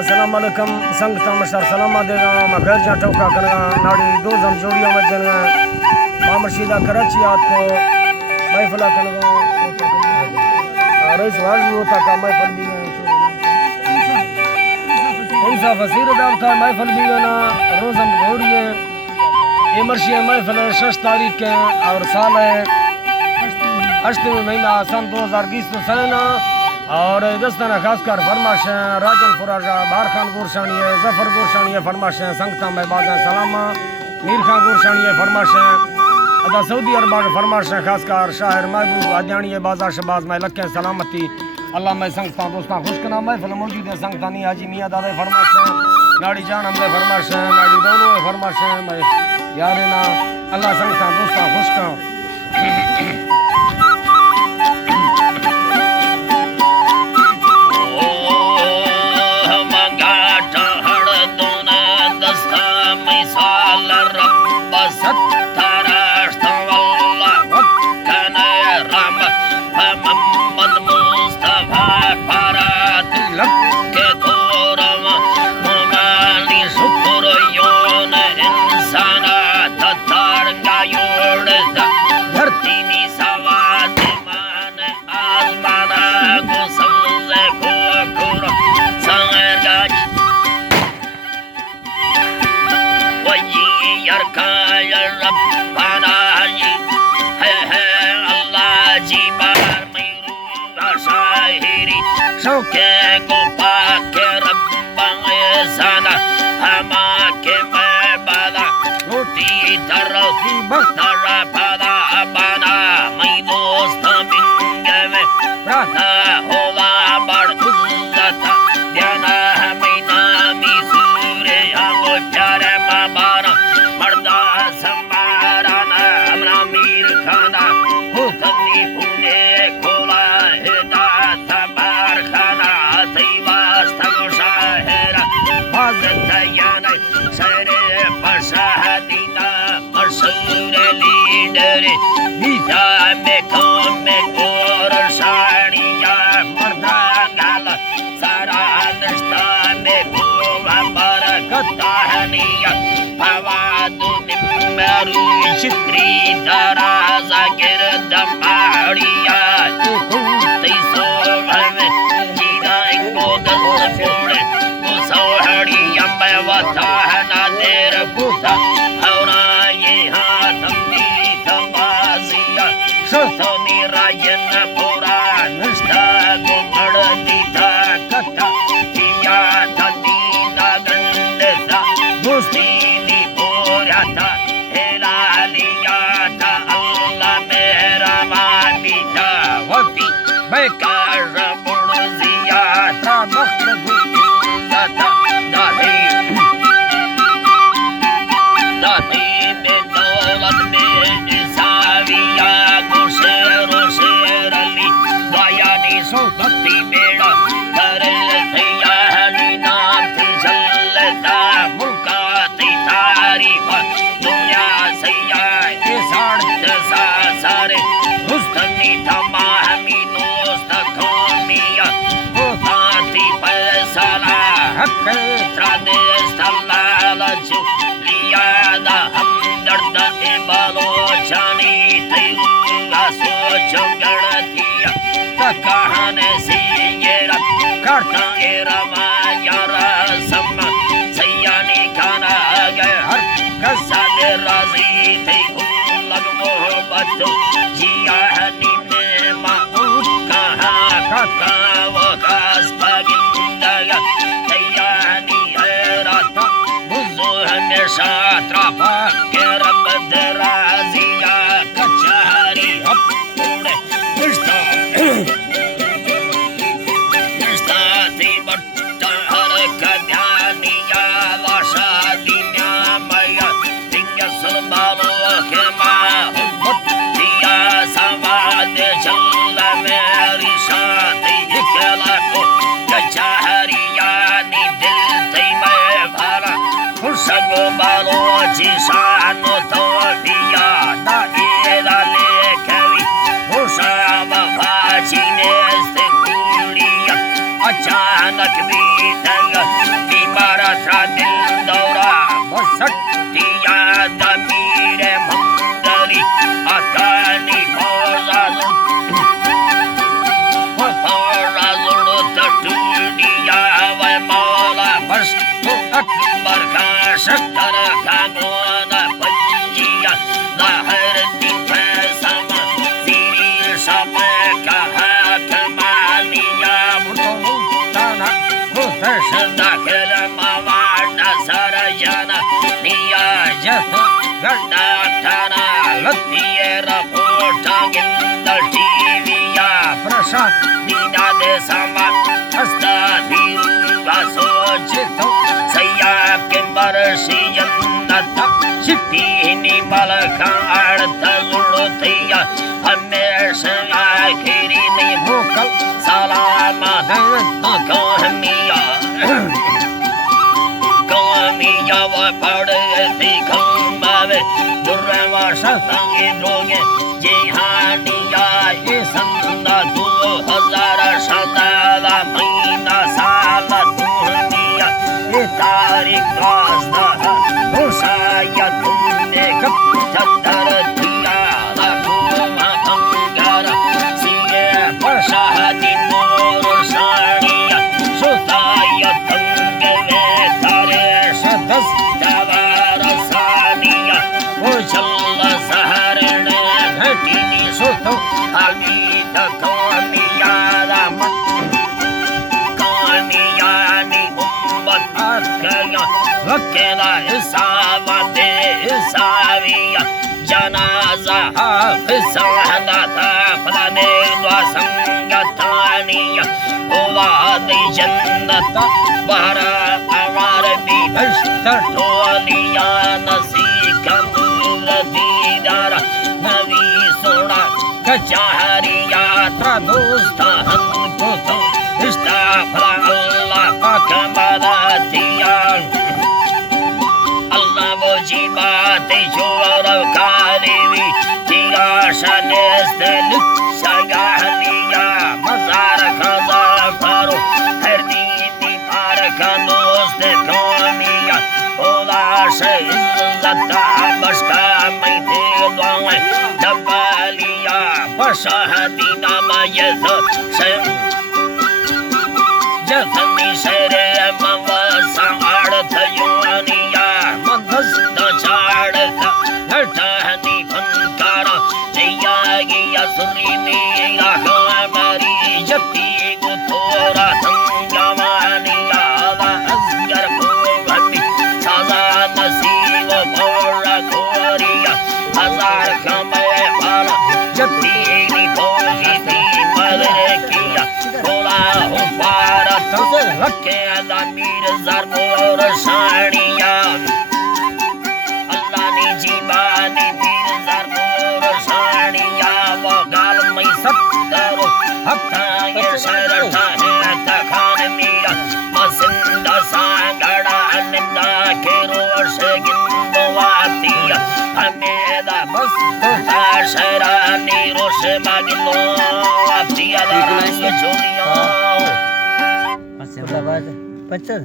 अस्सलाम वालेकुम संगता मशर सलामा देगा मैं घर जा टोका करगा नाड़ी दो जम जोड़ियों में जनगा मामरशीदा कराची याद को महफिल करगा और इस वाज होता का महफिल भी इंसा फसीर दाव था महफिल भी ना रोज़म जोड़िए ये मर्शी महफिल 6 तारीख के और साल है 8वें महीना सन 2020 तो सना और दस्ताना खासकर फरमाश राजन फुराजा बार खान गुरशानी है जफर गुरशानी है फरमाश संगता में बाजा सलामा मीर खान गुरशानी है फरमाश अदा सऊदी अरब फरमाश खासकर शाहिर महबूब आदियानी है बाजा शबाज में लखे सलामती अल्लाह में संगता दोस्ता खुशकना महफिल मौजूद है संगता नहीं हाजी मियाँ दादे फरमाश नाड़ी जान हमदे फरमाश नाड़ी दोनों फरमाश में यारे ना अल्लाह संगता दोस्ता खुशका शौके को पाके रब्बा साना हमा के मैं बादा रोटी तरफी बख्तरा पादा बाना मैं दोस्त बिंगे में राधा होवा बड़ उल्लता ध्याना मैं नामी सूरे आगो प्यारे माबारा मर्दा संबारा नामना मीर खाना हो कभी पुणे खोला है में कौमे और साड़िया मर्दा गाला सारा नस्ता में गोवा बरकता हनिया फवादु निम्मरू शित्री दारा जागिर दमाड़िया कुकुती सोहवे जीदा इंगो दस फोड़े वो सोहड़िया में वता है ना देर बुता और ये हाथ सोनी राजन पूरा निष्ठा को मर्दी था कथा किया था दीना गंडसा मुस्तीनी पूरा था हेला लिया था अल्लाह मेरा मानी था वफी बेकार बुर्जिया था वक्त गुजरा था दादी में दौलत में साविया भक्ति बेड़ा कर सयानी नाम से चलता मुल्का तारीफ दुनिया सैया के साढ़ सारे हुस्नी थमा हमी दोस्त खोमिया हो साथी फैसला हक त्रादेश तल्लालचु लियादा हम दर्द ए बलोचनी तेरा सोचो गणतिया कहने से ये करता ये रमाया रसम सयानी खाना गए हर कसा दे राजी थे लग मोहब्बत जिया हनी में माऊद कहाँ काका वो कास पगिंदगा सयानी है राता बुज़ो हमेशा त्रापा के रब दे राजिया कचहरी हप उड़े Sano todavía da le cavi usaba fácil este curia achana que vi शक्कर कानून पंजिया लहर दिन सम सीरी सब कहा कमानिया दाखिल मवाड सरजन निया गड्डा ठाना लतियर पोटा गिंदल टीविया प्रसाद नीना दे समा हस्ता धीरू वासो चितो सैया के बरसी जन्नत सिटी नी मलकार तलुड़तिया हमेशा आखिरी में भूखल सलामत कौमिया कौमिया वो पड़ती खम्बावे दुर्वा सतंगे द्रोगे जिहानिया ये संदा 2000 सदा महीना साल दुनिया ये तारीख रास्ता मुसाया तुमने कब चतर दिया लाखों अंगार सीए प्रसादी मोर साड़िया सुताया तंगे में तारे से 10 जवार साड़िया वो चल सहरण घटी सुतो अली कौमिया कौमिया नी उम्मत गया वकेला हिसाब दे हिसाबिया जनाजा हिसाना था फलाने द्वा संगतानिया वादी जन्नत बहरा अवार भी भष्ट टोलिया नसीका दीदार नवी सोना कचारी यात्रा दोस्त हमको तो रिश्ता फला अल्लाह पाक मदा दिया अल्लाह वो जी बातें जो रवकारेवी तेरा शनेस्त लिया मजार खजा फारो हर दीनी पार का दोस्त कौमिया ओला से इज्जत बसका मैं थे दुआएं दबालिया बशहदी नामा यद से जफनी शेरे मवसा आड़त योनिया मंदस चाड़ता घटानी फनकारा जया गया सुरी मेरा हमारी जती को थोड़ा संगवानिया असगर भोगनी सजा नसीब भोरा कोरिया हजार कमे पाला जती नी भोगी थी मदर किया बोला हो पारा तसे रखे अमीर जरमोर साड़िया अल्लाह ने जीवानी मीर जरमोर साड़िया वो गाल में सत्तरो हफ्ता ये शरता है तखान मीरा मसिंदा सांगड़ा निंदा के रोश गिंदवातिया हमेदा बस शरा नी रोश मागिलो आतिया दारा ये चोलिया पच्चर